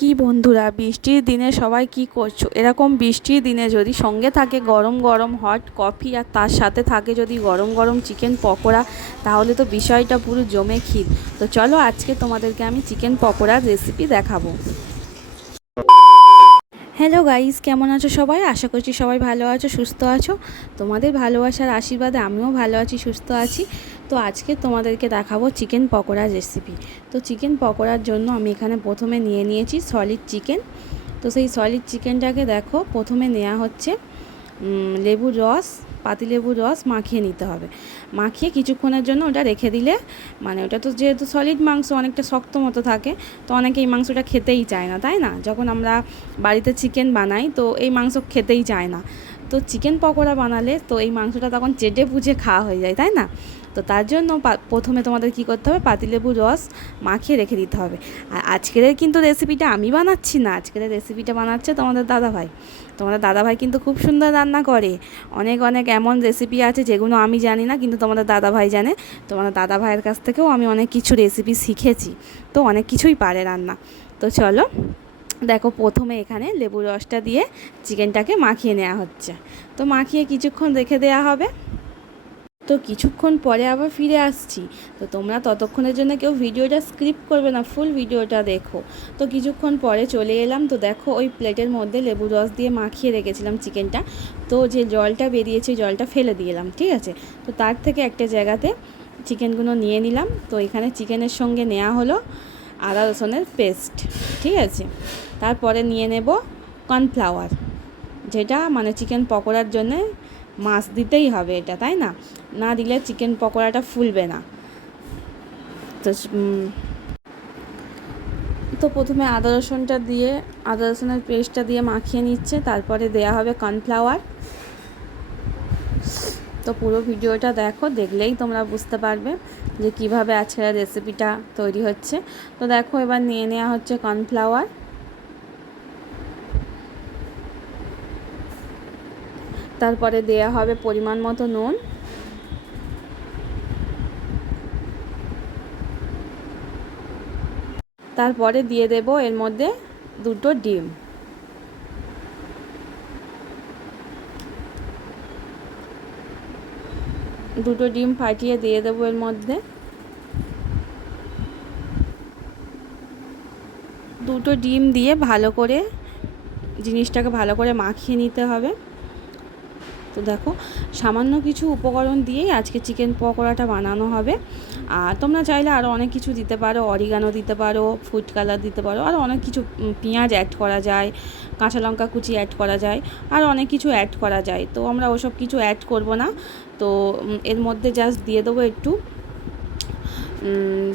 কি বন্ধুরা, বৃষ্টির দিনে সবাই কি করছ? এরকম বৃষ্টির দিনে যদি সঙ্গে থাকে গরম গরম হট কফি আর তার সাথে থাকে যদি গরম গরম চিকেন পকোড়া, তাহলে তো বিষয়টা পুরো জমে ক্ষীর তো চলো আজকে তোমাদেরকে আমি চিকেন পকোড়ার রেসিপি দেখাবো। হ্যালো গাইস কেমন আছো সবাই? আশা করছি সবাই ভালো আছো, সুস্থ আছো। তোমাদের ভালোবাসার আশীর্বাদে আমিও ভালো আছি, সুস্থ আছি। তো আজকে তোমাদেরকে দেখাবো চিকেন পকোড়ার রেসিপি তো চিকেন পকোড়ার জন্য আমি এখানে প্রথমে নিয়ে নিয়েছি সলিড চিকেন তো সেই সলিড চিকেনটাকে দেখো, প্রথমে নেওয়া হচ্ছে লেবুর রস পাতিলেবুর রস মাখিয়ে নিতে হবে। মাখিয়ে কিছুক্ষণের জন্য ওটা রেখে দিলে মানে ওটা তো যেহেতু সলিড মাংস, অনেকটা শক্ত মতো থাকে, তো অনেকে এই মাংসটা খেতেই চায় না, তাই না? যখন আমরা বাড়িতে চিকেন বানাই, তো এই মাংস খেতেই চায় না। তো চিকেন পকোড়া বানালে তো এই মাংসটা তখন চেটে পুজে খাওয়া হয়ে যায়, তাই না? তো তার জন্য প্রথমে তোমাদের কি করতে হবে? পাতিলেবুর রস মাখিয়ে রেখে দিতে হবে। আর আজকের কিন্তু রেসিপিটা আমি বানাচ্ছি না, আজকের রেসিপিটা বানাচ্ছে তোমাদের দাদাভাই। তোমাদের দাদাভাই কিন্তু খুব সুন্দর রান্না করে। অনেক অনেক এমন রেসিপি আছে যেগুলো আমি জানি না, কিন্তু তোমাদের দাদাভাই জানে। তোমাদের দাদাভাইয়ের কাছ থেকেও আমি অনেক কিছু রেসিপি শিখেছি, তো অনেক কিছুই পারে রান্না। তো চলো দেখো প্রথমে এখানে লেবুর রসটা দিয়ে চিকেনটাকে মাখিয়ে নেওয়া হচ্ছে। তো মাখিয়ে কিছুক্ষণ রেখে দেওয়া হবে। তো কিছুক্ষণ পরে আবার ফিরে আসছি। তো তোমরা ততক্ষণের জন্য কেউ ভিডিওটা স্ক্রিপ্ট করবে না, ফুল ভিডিওটা দেখো। তো কিছুক্ষণ পরে চলে এলাম। তো দেখো ওই প্লেটের মধ্যে লেবু রস দিয়ে মাখিয়ে রেখেছিলাম চিকেনটা। তো যে জলটা বেরিয়েছে জলটা ফেলে দিয়েলাম ঠিক আছে? তো তার থেকে একটা জায়গাতে চিকেনগুলো নিয়ে নিলাম। তো এখানে চিকেনের সঙ্গে নেওয়া হলো আদা রসুনের পেস্ট, ঠিক আছে? তারপরে নিয়ে নেব কর্নফ্লাওয়ার, যেটা মানে চিকেন পকোড়ার জন্যে মাছ দিতেই হবে এটা, তাই না? না দিলে চিকেন পকোড়াটা ফুলবে না। তো তো প্রথমে আদা রসুনটা দিয়ে, আদা রসুনের পেস্টটা দিয়ে মাখিয়ে নিচ্ছে, তারপরে দেয়া হবে কর্নফ্লাওয়ার। তো পুরো ভিডিওটা দেখো, দেখলেই তোমরা বুঝতে পারবে যে কীভাবে আজকের রেসিপিটা তৈরি হচ্ছে। তো দেখো এবার নিয়ে নেওয়া হচ্ছে কর্নফ্লাওয়ার। তারপরে দেয়া হবে পরিমাণ মতো নুন। তারপরে দিয়ে দেব এর মধ্যে দুটো ডিম। দুটো ডিম ফাটিয়ে দিয়ে দেবো এর মধ্যে। দুটো ডিম দিয়ে ভালো করে জিনিসটাকে ভালো করে মাখিয়ে নিতে হবে। তো দেখো, সামান্য কিছু উপকরণ দিয়েই আজকে চিকেন পকোড়াটা বানানো হবে। আর তোমরা চাইলে আরও অনেক কিছু দিতে পারো অরিগানো দিতে পারো ফুড কালার দিতে পারো, আর অনেক কিছু পেঁয়াজ অ্যাড করা যায়, কাঁচা লঙ্কা কুচি অ্যাড করা যায়, আর অনেক কিছু অ্যাড করা যায়। তো আমরা ওসব কিছু অ্যাড করব না। তো এর মধ্যে জাস্ট দিয়ে দেবো একটু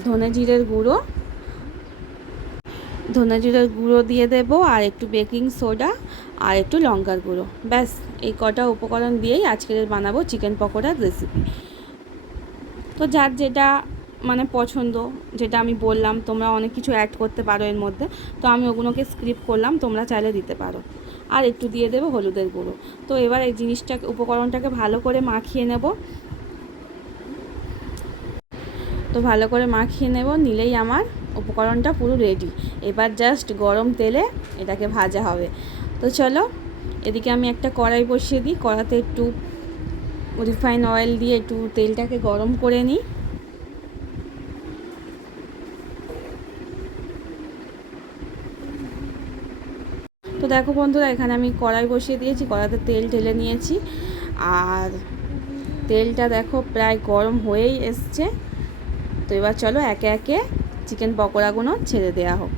ধনে জিরের গুঁড়ো ধনে জিরের গুঁড়ো দিয়ে দেবো, আর একটু বেকিং সোডা, আর একটু লঙ্কার গুঁড়ো। ব্যাস, এই কটা উপকরণ দিয়েই আজকের বানাবো চিকেন পকোড়ার রেসিপি তো যার যেটা মানে পছন্দ, যেটা আমি বললাম, তোমরা অনেক কিছু অ্যাড করতে পারো এর মধ্যে, তো আমি ওগুলোকে স্ক্রিপ্ট করলাম, তোমরা চাইলে দিতে পারো। আর একটু দিয়ে দেবো হলুদের গুঁড়ো। তো এবার এই জিনিসটাকে, উপকরণটাকে ভালো করে মাখিয়ে নেব। তো ভালো করে মাখিয়ে নেব, নিলেই আমার উপকরণটা পুরো রেডি এবার জাস্ট গরম তেলে এটাকে ভাজা হবে। তো চলো, এদিকে আমি একটা কড়াই বসিয়ে দিই। কড়াতে একটু রিফাইন অয়েল দিয়ে একটু তেলটাকে গরম করে নিই। তো দেখো বন্ধুরা, এখানে আমি কড়াই বসিয়ে দিয়েছি, কড়াতে তেল ঢেলে নিয়েছি। আর তেলটা দেখো প্রায় গরম হয়েই এসছে। তো এবার চলো একে একে চিকেন পকোড়াগুলো ছেড়ে দেওয়া হোক।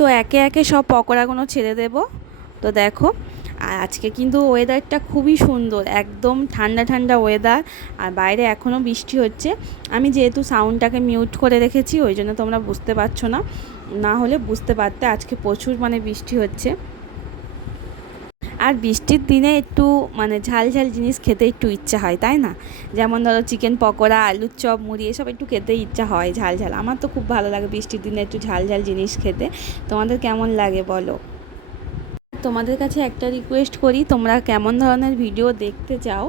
তো একে একে সব পকোড়াগুলো ছেড়ে দেব। তো দেখো আর আজকে কিন্তু ওয়েদারটা খুবই সুন্দর, একদম ঠান্ডা ঠান্ডা ওয়েদার আর বাইরে এখনও বৃষ্টি হচ্ছে। আমি যেহেতু সাউন্ডটাকে মিউট করে রেখেছি, ওই জন্য তোমরা বুঝতে পারছ না। না হলে বুঝতে পারতে আজকে প্রচুর মানে বৃষ্টি হচ্ছে। আর বৃষ্টির দিনে একটু মানে ঝাল ঝাল জিনিস খেতে একটু ইচ্ছা হয়, তাই না? যেমন ধরো চিকেন পকোড়া, আলুর চপ, মুড়ি, এসব একটু খেতে ইচ্ছা হয় ঝাল ঝাল। আমার তো খুব ভালো লাগে বৃষ্টির দিনে একটু ঝাল ঝাল জিনিস খেতে। তোমাদের কেমন লাগে বলো? তোমাদের কাছে একটা রিকোয়েস্ট করি, তোমরা কেমন ধরনের ভিডিও দেখতে চাও,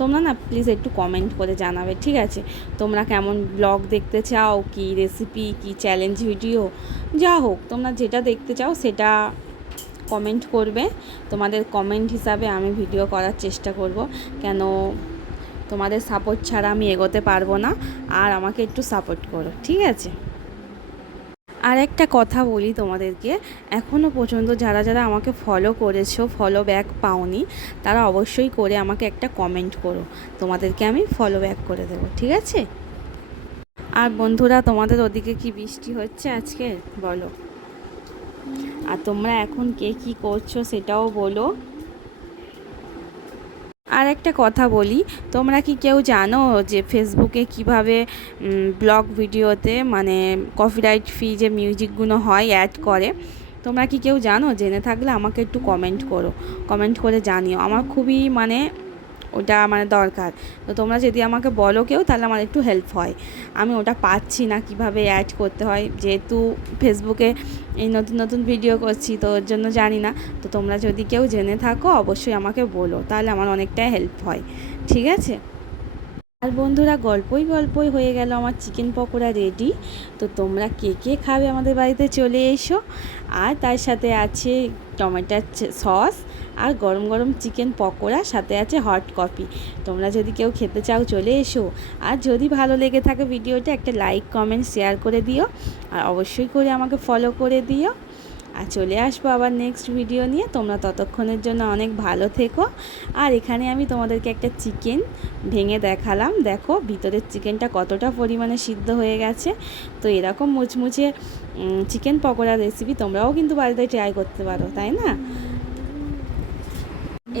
তোমরা না প্লিজ একটু কমেন্ট করে জানাবে, ঠিক আছে? তোমরা কেমন ব্লগ দেখতে চাও, কি রেসিপি কি চ্যালেঞ্জ ভিডিও যা হোক, তোমরা যেটা দেখতে চাও সেটা কমেন্ট করবে। তোমাদের কমেন্ট হিসাবে আমি ভিডিও করার চেষ্টা করব। কেন তোমাদের সাপোর্ট ছাড়া আমি এগোতে পারব না, আর আমাকে একটু সাপোর্ট করো, ঠিক আছে? আর একটা কথা বলি তোমাদেরকে এখনও পর্যন্ত যারা যারা আমাকে ফলো করেছ ফলো ব্যাক পাওনি, তারা অবশ্যই করে আমাকে একটা কমেন্ট করো। তোমাদেরকে আমি ফলো ব্যাক করে দেবো, ঠিক আছে? আর বন্ধুরা, তোমাদের ওদিকে কি বৃষ্টি হচ্ছে আজকে? বলো। আর তোমরা এখন কে কি করছ সেটাও বলো। আর একটা কথা বলি, তোমরা কি কেউ জানো যে ফেসবুকে কীভাবে ব্লগ ভিডিওতে মানে কপিরাইট ফ্রি যে মিউজিকগুলো হয় অ্যাড করে? তোমরা কি কেউ জানো? জেনে থাকলে আমাকে একটু কমেন্ট করো। কমেন্ট করে জানিও। আমার খুবই মানে ওটা মানে দরকার। তো তোমরা যদি আমাকে বলো কেউ, তাহলে আমার একটু হেল্প হয়। আমি ওটা পাচ্ছি না কীভাবে অ্যাড করতে হয়। যেহেতু ফেসবুকে এই নতুন নতুন ভিডিও করছি, তো ওর জন্য জানি না। তো তোমরা যদি কেউ জেনে থাকো, অবশ্যই আমাকে বলো। তাহলে আমার অনেকটাই হেল্প হয়। ঠিক আছে? আর বন্ধুরা, গল্পই গল্পই হয়ে গেল। আমার চিকেন পকোড়া রেডি তো তোমরা কে কে খাবে আমাদের বাড়িতে চলে এসো। আর তার সাথে আছে টমেটোর সস আর গরম গরম চিকেন পকোড়া, সাথে আছে হট কফি তোমরা যদি কেউ খেতে চাও চলে এসো। আর যদি ভালো লেগে থাকে ভিডিওটা, একটা লাইক কমেন্ট শেয়ার করে দিও। আর অবশ্যই করে আমাকে ফলো করে দিও। আর চলে আসব আবার নেক্সট ভিডিও নিয়ে। তোমরা ততক্ষণের জন্য অনেক ভালো থেকো। আর এখানে আমি তোমাদেরকে একটা চিকেন ভেঙে দেখালাম। দেখো, ভিতরের চিকেনটা কতটা পরিমাণে সিদ্ধ হয়ে গেছে। তো এরকম মুচমুচে চিকেন পকোড়া রেসিপি তোমরাও কিন্তু বাড়িতে ট্রাই করতে পারো, তাই না?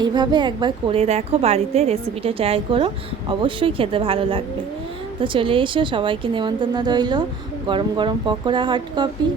এইভাবে একবার করে দেখো বাড়িতে রেসিপিটা ট্রাই করো, অবশ্যই খেতে ভালো লাগবে। তো চলে এসো, সবাইকে নেমন্তন্ন রইল। গরম গরম পকোড়া হট কপি